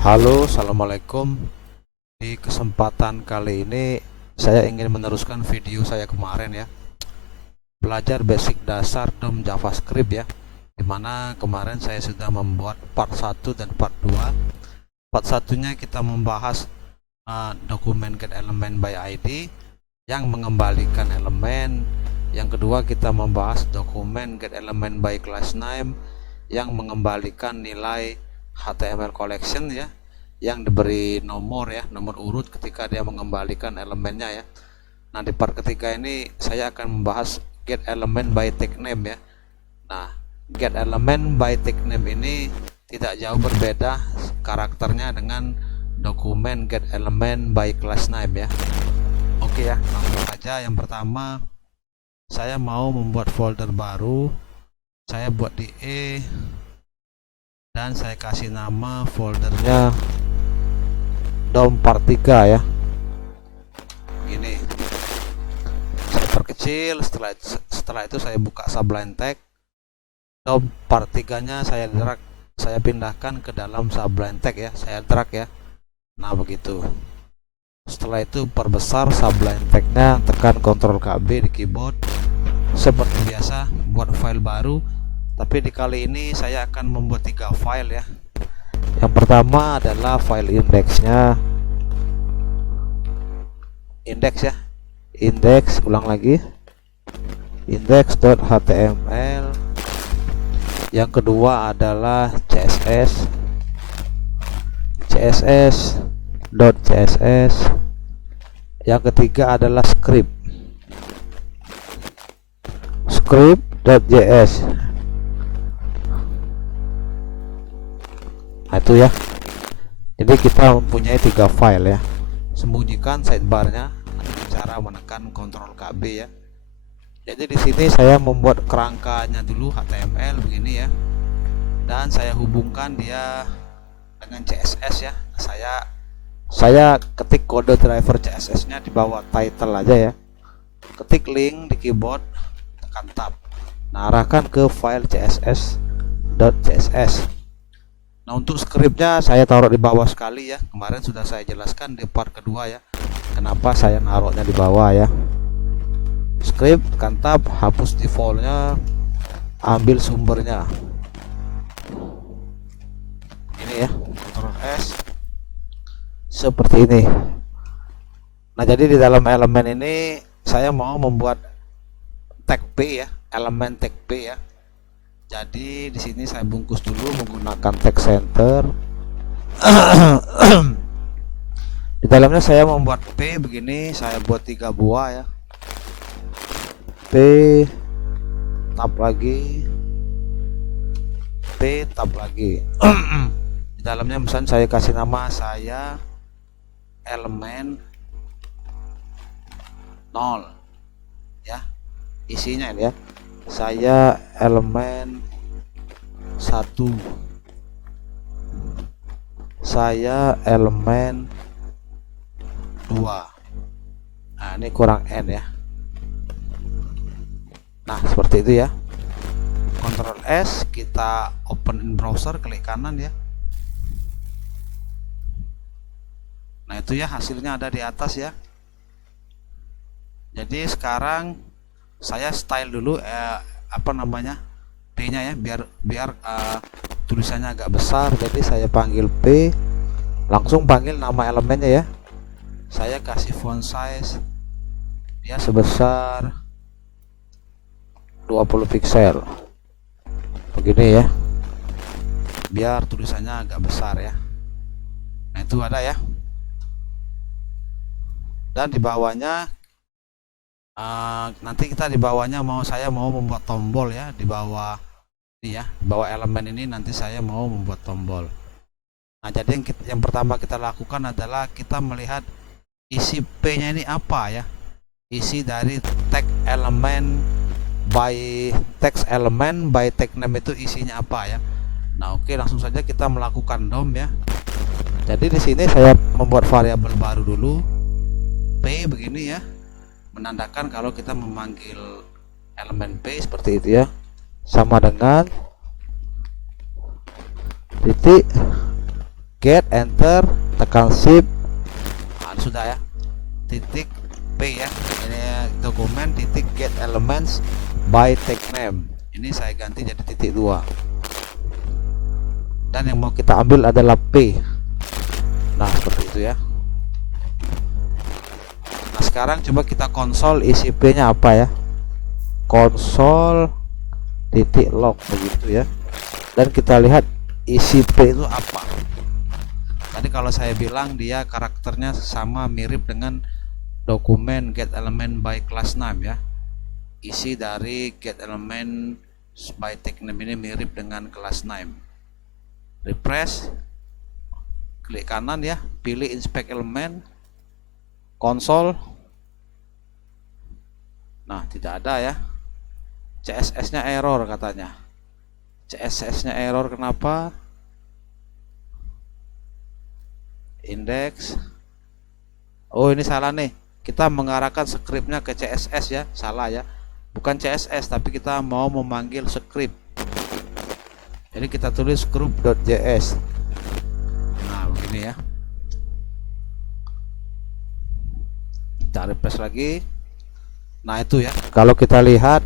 Halo, assalamualaikum. Di kesempatan kali ini saya ingin meneruskan video saya kemarin ya, belajar basic dasar DOM JavaScript ya. Dimana kemarin saya sudah membuat part 1 dan part 2. Part satunya kita membahas dokumen getElement by ID yang mengembalikan elemen. Yang kedua kita membahas dokumen getElement by className yang mengembalikan nilai HTML collection ya, yang diberi nomor ya, nomor urut ketika dia mengembalikan elemennya ya. Nah, di part ketiga ini saya akan membahas getElement by TagName ya. Nah, getElement by TagName ini tidak jauh berbeda karakternya dengan dokumen getElement by className ya. Oke ya, langsung saja. Yang pertama, saya mau membuat folder baru. Saya buat di E dan saya kasih nama foldernya DOM part 3 ya. Gini. Saya perkecil, setelah itu saya buka Sublime Text. DOM part 3-nya saya pindahkan ke dalam Sublime Text ya. Saya drag ya. Nah, begitu. Setelah itu perbesar Sublime Text-nya, tekan Ctrl KB di keyboard. Seperti biasa, buat file baru. Tapi di kali ini saya akan membuat 3 file ya. Yang pertama adalah file indexnya, index ya, index, ulang lagi, index.html. Yang kedua adalah css.css. Yang ketiga adalah script.js. Nah, itu ya. Jadi kita mempunyai 3 file ya. Sembunyikan sidebarnya dengan cara menekan Ctrl KB ya. Jadi di sini saya membuat kerangkanya dulu HTML begini ya. Dan saya hubungkan dia dengan CSS ya. Saya ketik kode driver CSS-nya di bawah title aja ya. Ketik link di keyboard, tekan tab. Nah, arahkan ke file css.css. Nah, untuk scriptnya saya taruh di bawah sekali ya. Kemarin sudah saya jelaskan di part kedua ya, kenapa saya naruhnya di bawah ya. Script, tekan tab, hapus defaultnya, ambil sumbernya. Ini ya, Ctrl S. Seperti ini. Nah, jadi di dalam elemen ini saya mau membuat tag P ya, elemen tag P ya. Jadi di sini saya bungkus dulu menggunakan text center. Di dalamnya saya membuat P begini, saya buat 3 buah ya. P, tab lagi, P, tab lagi. Di dalamnya misalnya saya kasih nama saya elemen 0 ya. Isinya ini ya. Saya elemen 1, saya elemen 2. Nah, ini kurang N ya. Nah, seperti itu ya. Ctrl S, kita open in browser, klik kanan ya. Nah, itu ya hasilnya ada di atas ya. Jadi sekarang saya style dulu D-nya ya, biar tulisannya agak besar. Jadi saya panggil P, langsung panggil nama elemennya ya. Saya kasih font size dia sebesar 20 pixel begini ya, biar tulisannya agak besar ya. Nah, itu ada ya. Dan di bawahnya nanti kita di bawahnya saya mau membuat tombol ya, di bawah ini ya, di bawah elemen ini nanti saya mau membuat tombol. Nah, jadi yang pertama kita lakukan adalah kita melihat isi P-nya ini apa ya, isi dari tag element by text element by tag name itu isinya apa ya. Nah, oke, langsung saja kita melakukan DOM ya. Jadi di sini saya membuat variabel baru dulu, P begini ya, menandakan kalau kita memanggil elemen P seperti itu ya, sama dengan titik get, enter, tekan shift. Nah, sudah ya, titik P ya, ini dokumen titik get elements by tag name. Ini saya ganti jadi titik 2, dan yang mau kita ambil adalah P. Nah seperti itu ya. Nah sekarang coba kita konsol isi P nya apa ya, konsol titik log begitu ya, dan kita lihat isi P itu apa. Tadi kalau saya bilang dia karakternya sama, mirip dengan dokumen get element by class name ya. Isi dari get element by tag name ini mirip dengan class name. Refresh, klik kanan ya, pilih inspect element, konsol. Nah tidak ada ya, CSS nya error katanya. CSS nya error kenapa? Index, oh ini salah nih, kita mengarahkan scriptnya ke CSS ya, salah ya, bukan CSS tapi kita mau memanggil script. Jadi kita tulis group.js. Nah begini ya, kita refresh lagi. Nah itu ya, kalau kita lihat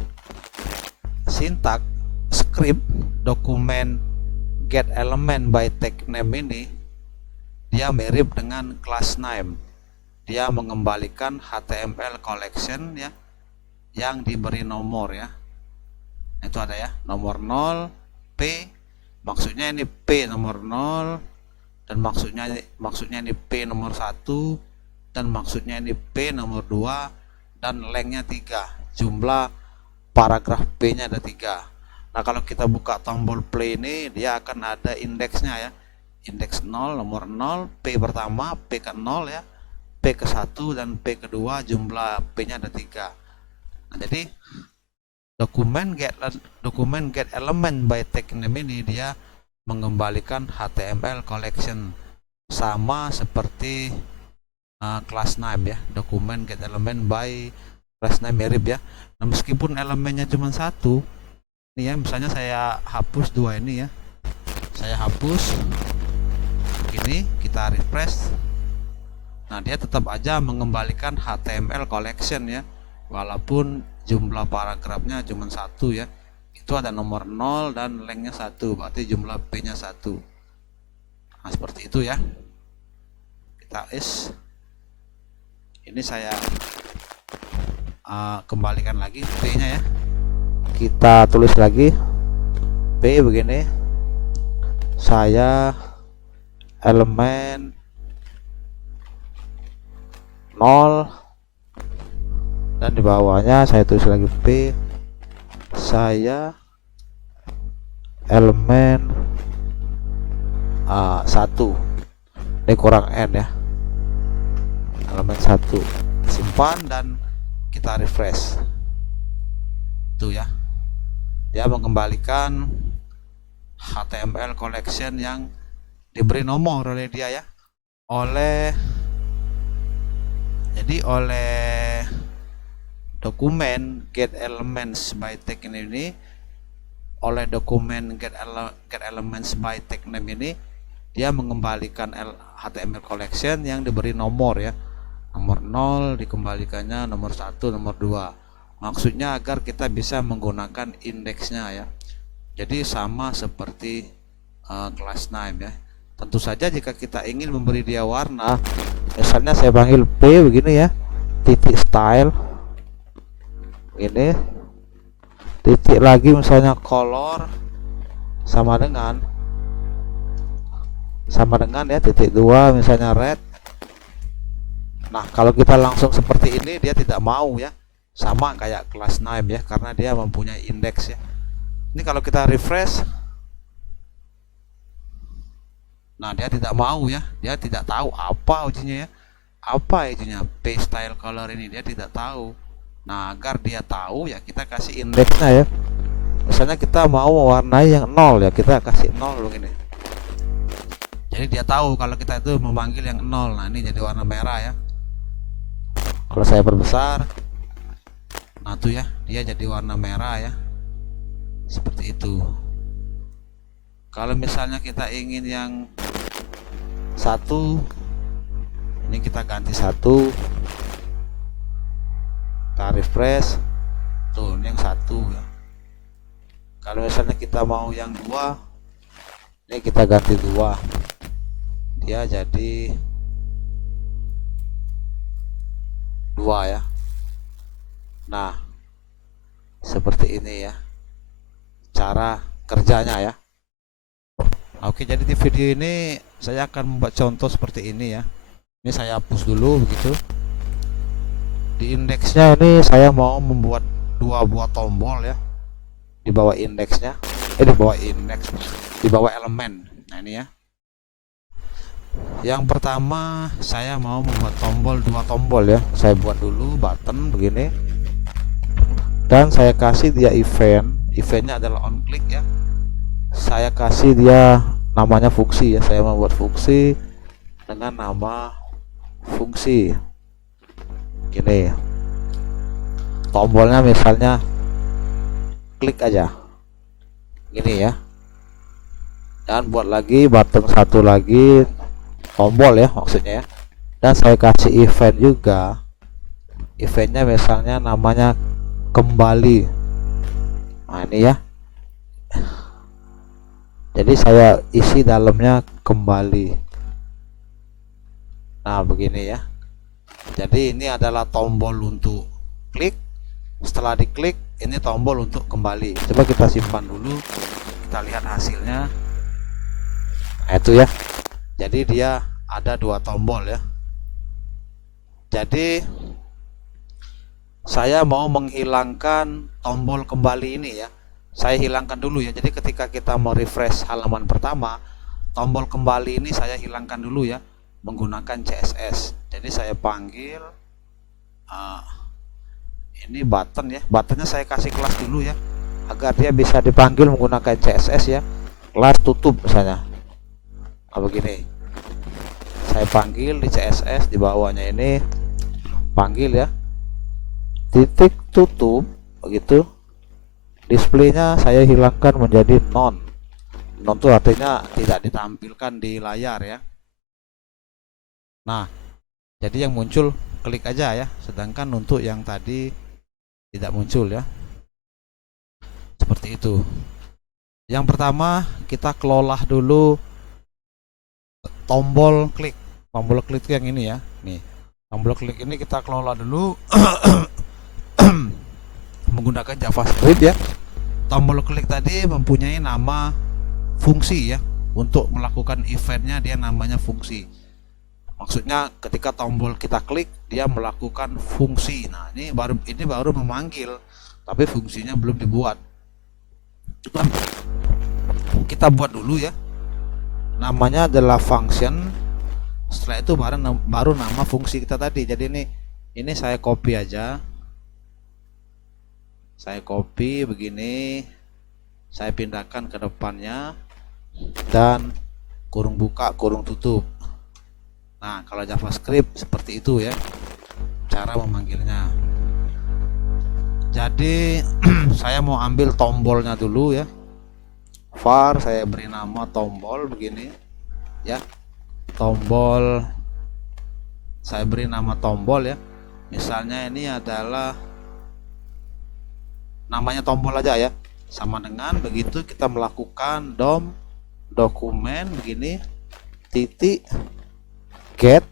sintak script dokumen get element by tag name ini, dia mirip dengan class name. Dia mengembalikan HTML collection ya, yang diberi nomor ya. Itu ada ya, nomor 0 P, maksudnya ini P nomor 0, dan maksudnya ini P nomor 1, dan maksudnya ini P nomor 2, dan lengthnya 3. Jumlah paragraf P nya ada 3. Nah kalau kita buka tombol play ini, dia akan ada indeksnya ya, indeks 0, nomor 0, P pertama, P ke 0 ya, P ke 1, dan P kedua, jumlah P nya ada 3. Nah jadi dokumen get element by tag name ini dia mengembalikan HTML collection, sama seperti class name ya, dokumen get element by class name mirip ya. Nah meskipun elemennya cuma satu nih ya, misalnya saya hapus 2 ini ya, saya hapus ini, kita refresh. Nah dia tetap aja mengembalikan HTML collection ya, walaupun jumlah paragrafnya cuma 1 ya. Itu ada nomor 0 dan lengthnya 1, berarti jumlah P nya 1. Nah seperti itu ya. Kita ini saya kembalikan lagi P nya ya, kita tulis lagi P begini, saya elemen 0, dan di bawahnya saya tulis lagi P, saya elemen 1, ini kurang N ya, elemen 1, simpan dan kita refresh. Itu ya, dia mengembalikan HTML collection yang diberi nomor oleh dia ya, oleh dokumen get elements by tag name ini, oleh dokumen get elements by tag name ini, dia mengembalikan HTML collection yang diberi nomor ya, nomor 0 dikembalikannya nomor 1, nomor 2. Maksudnya agar kita bisa menggunakan indeksnya ya, jadi sama seperti class name ya. Tentu saja jika kita ingin memberi dia warna, misalnya saya panggil P begini ya, titik style ini, titik lagi misalnya color sama dengan ya, titik 2 misalnya red. Nah kalau kita langsung seperti ini dia tidak mau ya, sama kayak class name ya, karena dia mempunyai indeks ya. Ini kalau kita refresh, nah dia tidak mau ya, dia tidak tahu apa ujinya ya, apa ujinya P style color ini, dia tidak tahu. Nah agar dia tahu ya, kita kasih indeksnya ya. Misalnya kita mau mewarnai yang 0 ya, kita kasih 0 begini, jadi dia tahu kalau kita itu memanggil yang 0. Nah ini jadi warna merah ya. Kalau saya perbesar, nah tuh ya, dia jadi warna merah ya, seperti itu. Kalau misalnya kita ingin yang satu, ini kita ganti satu, kita refresh tuh, ini yang satu ya. Kalau misalnya kita mau yang dua, ini kita ganti dua, dia jadi dua ya. Nah, seperti ini ya cara kerjanya ya. Oke, jadi di video ini saya akan membuat contoh seperti ini ya. Ini saya hapus dulu begitu. Di indeksnya ini saya mau membuat dua buah tombol ya. Di bawah indeksnya, di bawah indeks, di bawah elemen. Nah ini ya. Yang pertama saya mau membuat tombol, dua tombol ya. Saya buat dulu button begini. Dan saya kasih dia event. Eventnya adalah on click ya. Saya kasih dia namanya fungsi ya. Saya membuat fungsi dengan nama fungsi gini. Tombolnya misalnya klik aja gini ya. Dan buat lagi button satu lagi tombol ya maksudnya ya. Dan saya kasih event juga. Eventnya misalnya namanya kembali. Nah ini ya, jadi saya isi dalamnya kembali. Nah begini ya. Jadi ini adalah tombol untuk klik. Setelah diklik ini tombol untuk kembali. Coba kita simpan dulu, kita lihat hasilnya. Nah itu ya, jadi dia ada dua tombol ya. Jadi saya mau menghilangkan tombol kembali ini ya. Saya hilangkan dulu ya. Jadi ketika kita mau refresh halaman pertama, tombol kembali ini saya hilangkan dulu ya menggunakan CSS. Jadi saya panggil ini button ya. Buttonnya saya kasih kelas dulu ya agar dia bisa dipanggil menggunakan CSS ya. Kelas tutup misalnya. Nah begini. Saya panggil di CSS, di bawahnya ini panggil ya. Titik tutup begitu. Displaynya saya hilangkan menjadi non. Non itu artinya tidak ditampilkan di layar ya. Nah, jadi yang muncul klik aja ya. Sedangkan untuk yang tadi tidak muncul ya. Seperti itu. Yang pertama kita kelola dulu tombol klik. Tombol klik yang ini ya. Nih, tombol klik ini kita kelola dulu menggunakan JavaScript ya. Tombol klik tadi mempunyai nama fungsi ya. Untuk melakukan eventnya dia namanya fungsi. Maksudnya ketika tombol kita klik dia melakukan fungsi. Nah ini baru memanggil, tapi fungsinya belum dibuat. Kita buat dulu ya. Namanya adalah function. Setelah itu baru nama fungsi kita tadi. Jadi ini saya copy aja. Saya copy begini, saya pindahkan ke depannya dan kurung buka kurung tutup. Nah kalau JavaScript seperti itu ya cara memanggilnya. Jadi saya mau ambil tombolnya dulu ya. Var saya beri nama tombol begini ya. Tombol saya beri nama tombol ya. Misalnya ini adalah namanya tombol aja ya. Sama dengan begitu kita melakukan dokumen begini titik get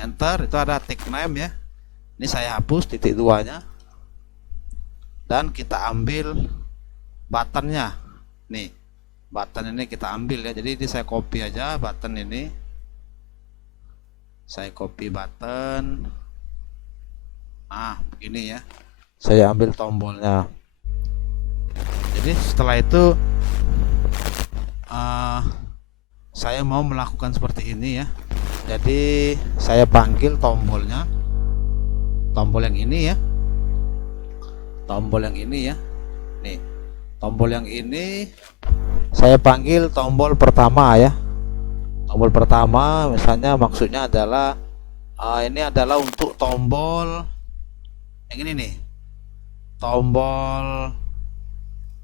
enter, itu ada tag name ya. Ini saya hapus titik duanya dan kita ambil buttonnya. Nih button ini kita ambil ya. Jadi ini saya copy aja button ini. Saya copy button. Nah begini ya. Saya ambil tombolnya. Jadi setelah itu saya mau melakukan seperti ini ya. Jadi saya panggil tombolnya, tombol yang ini ya, tombol yang ini ya. Nih tombol yang ini saya panggil tombol pertama ya. Tombol pertama misalnya maksudnya adalah ini adalah untuk tombol yang ini nih, tombol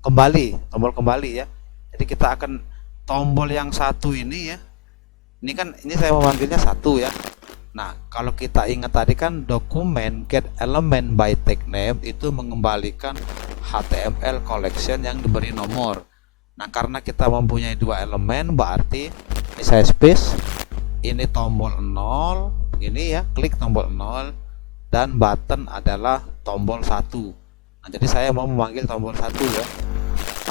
kembali ya. Jadi kita akan tombol yang satu ini ya, Ini kan ini saya memanggilnya satu ya. Nah, kalau kita ingat tadi kan dokumen get element by tag name itu mengembalikan HTML collection yang diberi nomor. Nah, karena kita mempunyai dua elemen, berarti ini saya space, ini tombol 0, ini ya, klik tombol 0, dan button adalah tombol 1. Nah, jadi saya mau memanggil tombol 1 ya.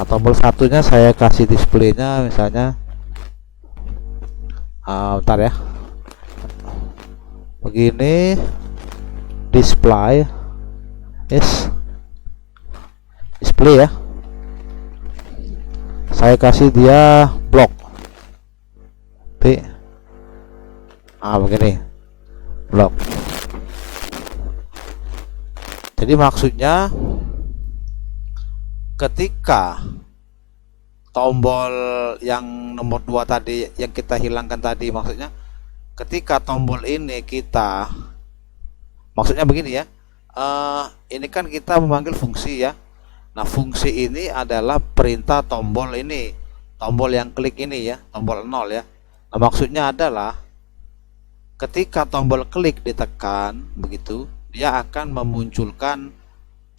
Nah, tombol satunya saya kasih displaynya misalnya bentar ya, begini, display display ya, saya kasih dia blok B, begini blok. Jadi maksudnya ketika tombol yang nomor 2 tadi yang kita hilangkan tadi, maksudnya ketika tombol ini kita, maksudnya begini ya, ini kan kita memanggil fungsi ya. Nah, fungsi ini adalah perintah tombol ini, tombol yang klik ini ya, tombol 0 ya. Nah, maksudnya adalah ketika tombol klik ditekan begitu, dia akan memunculkan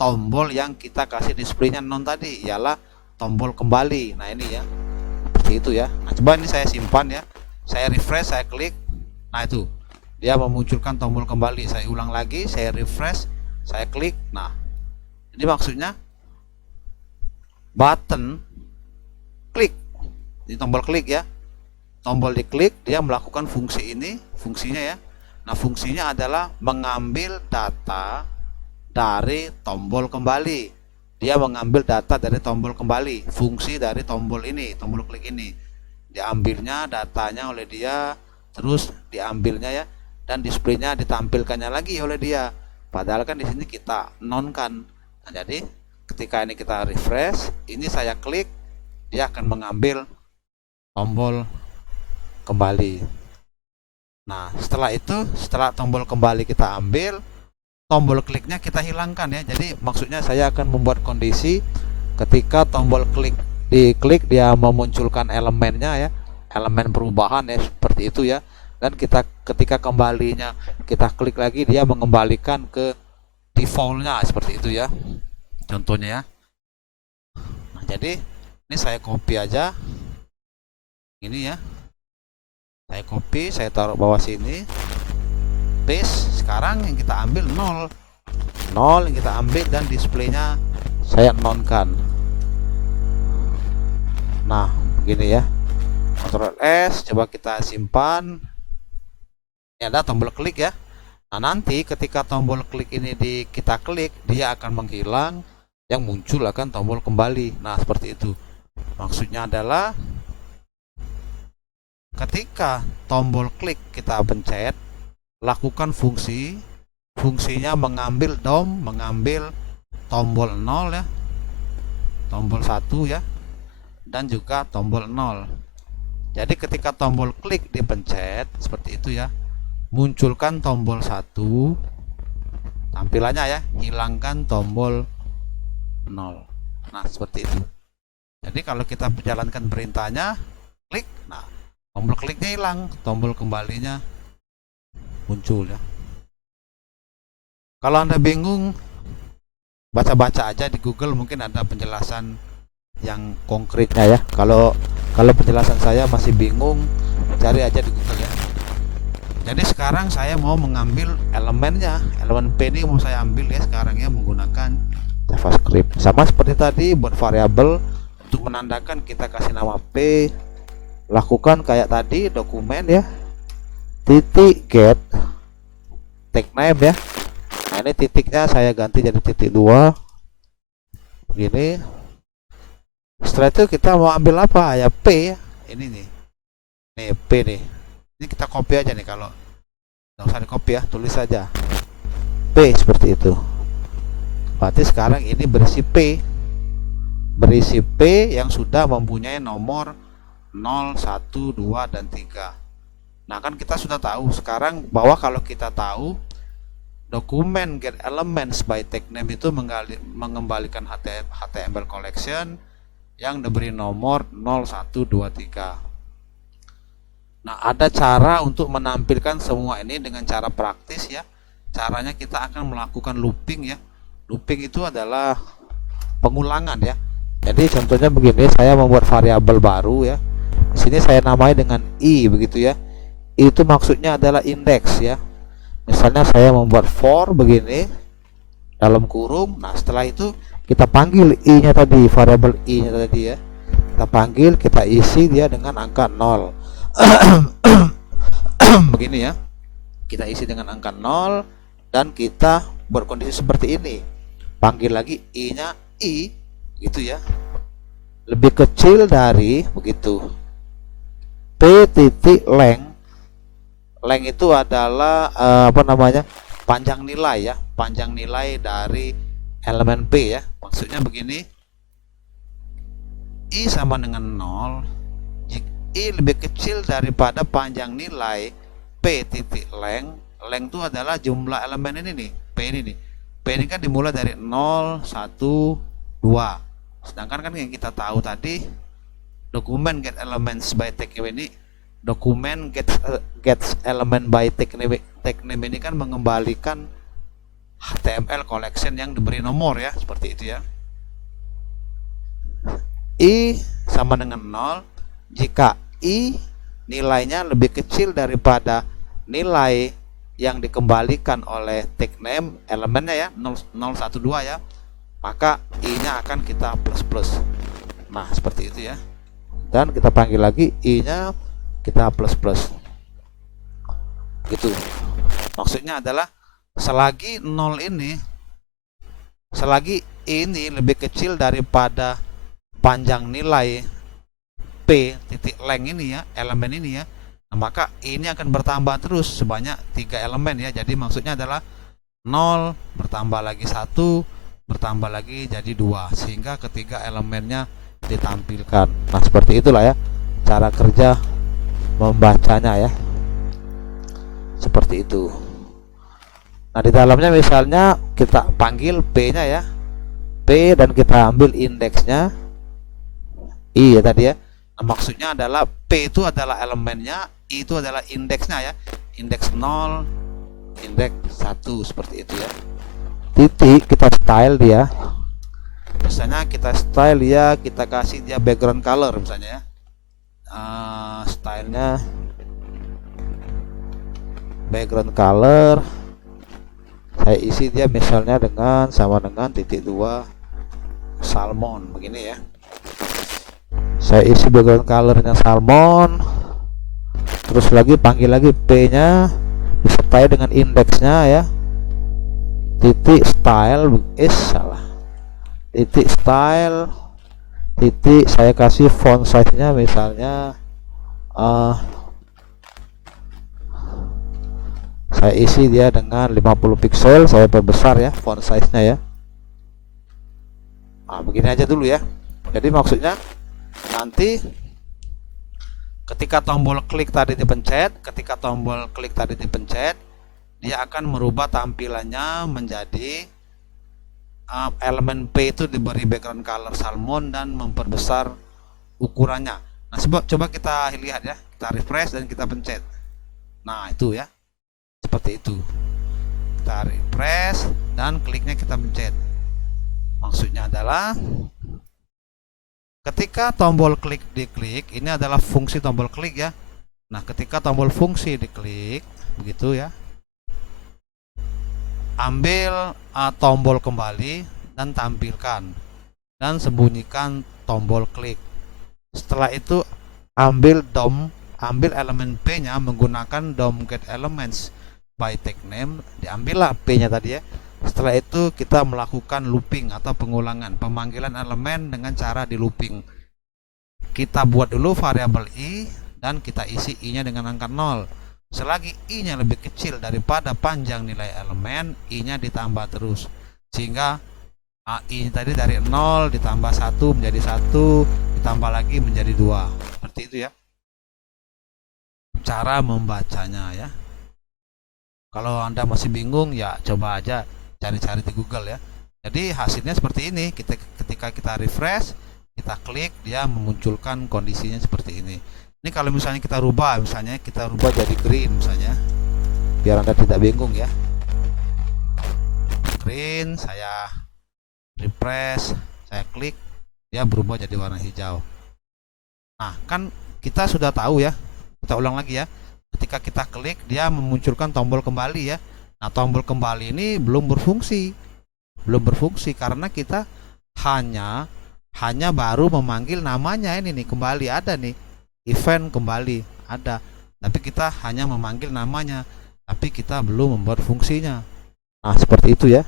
tombol yang kita kasih displaynya non tadi, ialah tombol kembali. Nah, ini ya, seperti itu ya. Nah, coba ini saya simpan ya, saya refresh, saya klik, nah itu dia memunculkan tombol kembali. Saya ulang lagi, saya refresh, saya klik. Nah, ini maksudnya button klik, ini tombol klik ya, tombol diklik, dia melakukan fungsi ini, fungsinya ya. Nah, fungsinya adalah mengambil data dari tombol kembali. Dia mengambil data dari tombol kembali, fungsi dari tombol ini, tombol klik ini. Diambilnya datanya oleh dia, terus diambilnya ya, dan displaynya ditampilkannya lagi oleh dia. Padahal kan di sini kita nonkan. Nah, jadi ketika ini kita refresh, ini saya klik, dia akan mengambil tombol kembali. Nah, setelah itu, setelah tombol kembali kita ambil, tombol kliknya kita hilangkan ya. Jadi maksudnya saya akan membuat kondisi ketika tombol klik diklik, dia memunculkan elemennya ya, elemen perubahan ya, seperti itu ya. Dan kita ketika kembalinya kita klik lagi, dia mengembalikan ke defaultnya seperti itu ya, contohnya ya. Nah, jadi ini saya copy aja ini ya, saya copy, saya taruh bawah sini, paste. Sekarang yang kita ambil 0 yang kita ambil, dan displaynya saya nonkan. Nah, begini ya, Ctrl S, coba kita simpan. Ini ada tombol klik ya. Nah, nanti ketika tombol klik ini kita klik, dia akan menghilang, yang muncul akan tombol kembali. Nah, seperti itu. Maksudnya adalah ketika tombol klik kita pencet, lakukan fungsinya mengambil mengambil tombol 0 ya, tombol 1 ya, dan juga tombol 0. Jadi ketika tombol klik dipencet seperti itu ya, munculkan tombol 1 tampilannya ya, hilangkan tombol 0. Nah, seperti itu. Jadi kalau kita jalankan perintahnya klik, nah tombol kliknya hilang, tombol kembalinya muncul ya. Kalau Anda bingung, baca-baca aja di Google, mungkin ada penjelasan yang konkretnya ya. Kalau penjelasan saya masih bingung, cari aja di Google ya. Jadi sekarang saya mau mengambil elemennya, elemen P ini mau saya ambil ya sekarang ya, menggunakan JavaScript. Sama seperti tadi, buat variabel untuk menandakan kita kasih nama P, lakukan kayak tadi, dokumen ya, titik get tag name ya. Nah, ini titiknya saya ganti jadi titik 2 begini. Setelah itu kita mau ambil apa ya, P ya, ini nih P nih, ini kita copy aja nih, kalau nggak usah di copy ya, tulis saja P seperti itu. Berarti sekarang ini berisi P yang sudah mempunyai nomor 0, 1, 2, dan 3. Nah, kan kita sudah tahu sekarang bahwa kalau kita tahu dokumen get elements by tag name itu mengembalikan HTML collection yang diberi nomor 0, 1, 2, 3. Nah, ada cara untuk menampilkan semua ini dengan cara praktis ya. Caranya kita akan melakukan looping ya. Looping itu adalah pengulangan ya. Jadi contohnya begini, saya membuat variabel baru ya. Di sini saya namai dengan i begitu ya. Itu maksudnya adalah indeks ya. Misalnya saya membuat for begini dalam kurung. Nah, setelah itu kita panggil i-nya tadi, variabel i-nya tadi ya. Kita panggil, kita isi dia dengan angka 0. Begini ya. Kita isi dengan angka 0 dan kita berkondisi seperti ini. Panggil lagi i-nya i gitu ya. Lebih kecil dari begitu. P titik length. Length itu adalah apa namanya? Panjang nilai ya, panjang nilai dari elemen P ya. Maksudnya begini. I sama dengan 0. I lebih kecil daripada panjang nilai P titik length. Length itu adalah jumlah elemen ini nih, P ini nih. P ini kan dimulai dari 0, 1, 2. Sedangkan kan yang kita tahu tadi, dokumen get elements by tag name ini, dokumen gets element by tag name ini kan mengembalikan HTML collection yang diberi nomor ya, seperti itu ya. I sama dengan 0 jika i nilainya lebih kecil daripada nilai yang dikembalikan oleh tag name elemennya ya, 012 ya, maka i-nya akan kita plus. Nah, seperti itu ya. Dan kita panggil lagi i-nya kita plus. Gitu. Maksudnya adalah selagi 0 ini, selagi ini lebih kecil daripada panjang nilai P titik length ini ya, elemen ini ya, nah, maka ini akan bertambah terus sebanyak 3 elemen ya. Jadi maksudnya adalah 0 bertambah lagi 1 bertambah lagi jadi 2 sehingga ketiga elemennya ditampilkan. Nah, seperti itulah ya cara kerja membacanya ya, seperti itu. Nah, di dalamnya misalnya kita panggil P nya ya, P, dan kita ambil indeksnya i ya tadi ya. Nah, maksudnya adalah P itu adalah elemennya, i itu adalah indeksnya ya, indeks 0, indeks 1, seperti itu ya. Titik kita style dia, misalnya kita style dia, kita kasih dia background color misalnya ya, stylenya background color, saya isi dia misalnya dengan sama dengan titik 2 salmon begini ya. Saya isi background colornya salmon, terus lagi panggil lagi P nya disertai dengan indeksnya ya, titik style salah, titik style, titik saya kasih font size nya misalnya saya isi dia dengan 50 pixel, saya perbesar ya font size nya ya. Nah, begini aja dulu ya. Jadi maksudnya nanti ketika tombol klik tadi dipencet, dia akan merubah tampilannya menjadi elemen P itu diberi background color salmon dan memperbesar ukurannya. Nah, coba kita lihat ya, kita refresh dan kita pencet. Nah, itu ya, seperti itu. Kita refresh dan kliknya kita pencet. Maksudnya adalah ketika tombol klik diklik, ini adalah fungsi tombol klik ya. Nah, ketika tombol fungsi diklik begitu ya, ambil tombol kembali dan tampilkan dan sembunyikan tombol klik. Setelah itu ambil elemen P nya menggunakan DOM get elements by tag name, diambillah P nya tadi ya. Setelah itu kita melakukan looping atau pengulangan, pemanggilan elemen dengan cara di looping. Kita buat dulu variabel i dan kita isi i nya dengan angka 0. Selagi i nya lebih kecil daripada panjang nilai elemen, i nya ditambah terus sehingga i tadi dari 0 ditambah 1 menjadi 1, ditambah lagi menjadi 2. Seperti itu ya cara membacanya ya. Kalau Anda masih bingung ya coba aja cari-cari di Google ya. Jadi hasilnya seperti ini. Ketika kita refresh, kita klik, dia memunculkan kondisinya seperti ini. Ini kalau misalnya kita rubah jadi green misalnya, biar Anda tidak bingung ya. Green, saya refresh, saya klik, dia berubah jadi warna hijau. Nah, kan kita sudah tahu ya. Kita ulang lagi ya. Ketika kita klik, dia memunculkan tombol kembali ya. Nah, tombol kembali ini belum berfungsi. Karena kita hanya baru memanggil namanya ini nih, kembali ada nih. Event kembali ada. Tapi kita hanya memanggil namanya, tapi kita belum membuat fungsinya. Nah, seperti itu ya.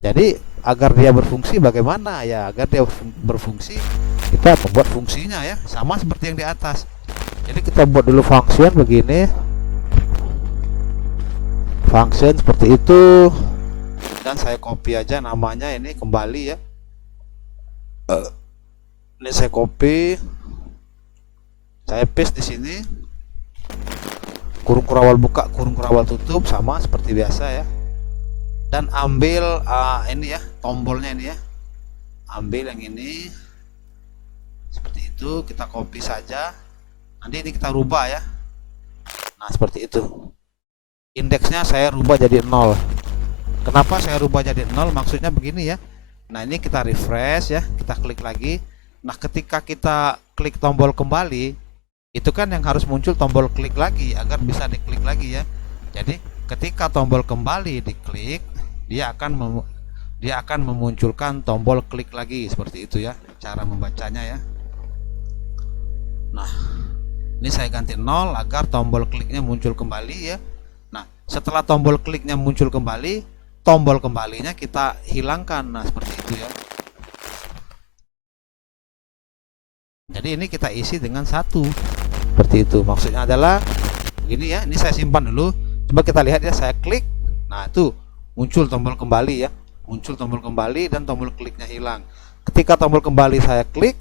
Jadi agar dia berfungsi bagaimana ya? Agar dia berfungsi, kita membuat fungsinya ya, sama seperti yang di atas. Jadi kita buat dulu function begini, function seperti itu, dan saya copy aja namanya ini kembali ya. Ini saya copy, saya paste di sini, kurung kurawal buka, kurung kurawal tutup, sama seperti biasa ya. Dan ambil ini ya, tombolnya ini ya, ambil yang ini seperti itu, kita copy saja. Nanti ini kita rubah ya. Nah, seperti itu. Indeksnya saya rubah jadi 0. Kenapa saya rubah jadi 0? Maksudnya begini ya. Nah, ini kita refresh ya, kita klik lagi. Nah, ketika kita klik tombol kembali, itu kan yang harus muncul tombol klik lagi agar bisa diklik lagi ya. Jadi ketika tombol kembali diklik, dia akan memunculkan tombol klik lagi, seperti itu ya cara membacanya ya. Nah, ini saya ganti 0 agar tombol kliknya muncul kembali ya. Nah, setelah tombol kliknya muncul kembali, tombol kembalinya kita hilangkan. Nah, seperti itu ya. Jadi ini kita isi dengan 1, seperti itu. Maksudnya adalah begini ya. Ini saya simpan dulu. Coba kita lihat ya, saya klik. Nah, itu muncul tombol kembali ya, muncul tombol kembali dan tombol kliknya hilang. Ketika tombol kembali saya klik,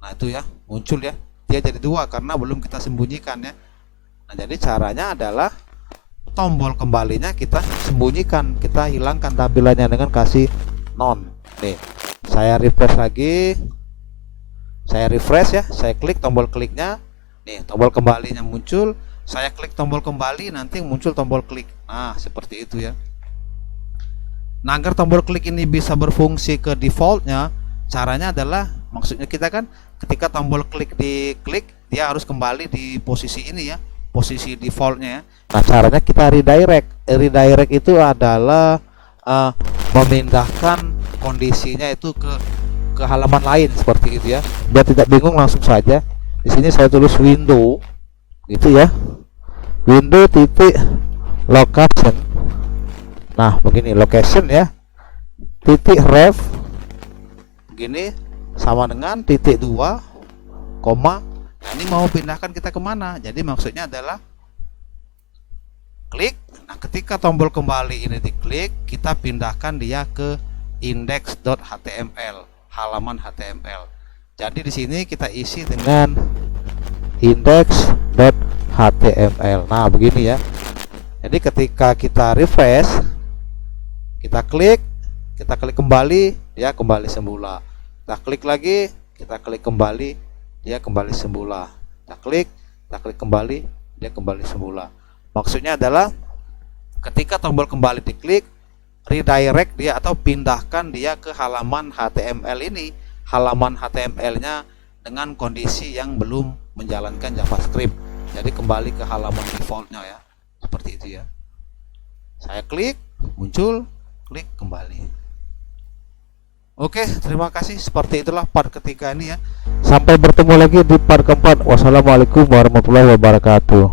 nah itu ya muncul ya, dia jadi 2 karena belum kita sembunyikan ya. Nah, jadi caranya adalah tombol kembalinya kita sembunyikan, kita hilangkan tampilannya dengan kasih non. Nih, saya refresh lagi, saya refresh ya, saya klik tombol kliknya, nih tombol kembalinya muncul, saya klik tombol kembali, nanti muncul tombol klik. Nah, seperti itu ya. Nah, agar tombol klik ini bisa berfungsi ke defaultnya, caranya adalah, maksudnya kita kan ketika tombol klik diklik, dia harus kembali di posisi ini ya, posisi defaultnya ya. Nah, caranya kita redirect. Redirect itu adalah memindahkan kondisinya itu ke halaman lain, seperti itu ya. Biar tidak bingung, langsung saja. Di sini saya tulis window, gitu ya. Window titik location. Nah, begini location ya, titik ref begini sama dengan titik 2 koma. Nah, ini mau pindahkan kita kemana? Jadi maksudnya adalah klik. Nah, ketika tombol kembali ini diklik, kita pindahkan dia ke index.html, halaman HTML. Jadi di sini kita isi dengan index.html. Nah, begini ya. Jadi ketika kita refresh, kita klik kembali, dia kembali semula. Kita klik lagi, kita klik kembali, dia kembali semula. Kita klik kembali, dia kembali semula. Maksudnya adalah ketika tombol kembali diklik, redirect dia atau pindahkan dia ke halaman HTML ini, halaman HTML-nya dengan kondisi yang belum menjalankan JavaScript. Jadi kembali ke halaman defaultnya ya, seperti itu ya. Saya klik, muncul, klik kembali. Oke, terima kasih. Seperti itulah part ketiga ini ya. Sampai bertemu lagi di part keempat. Wassalamualaikum warahmatullahi wabarakatuh.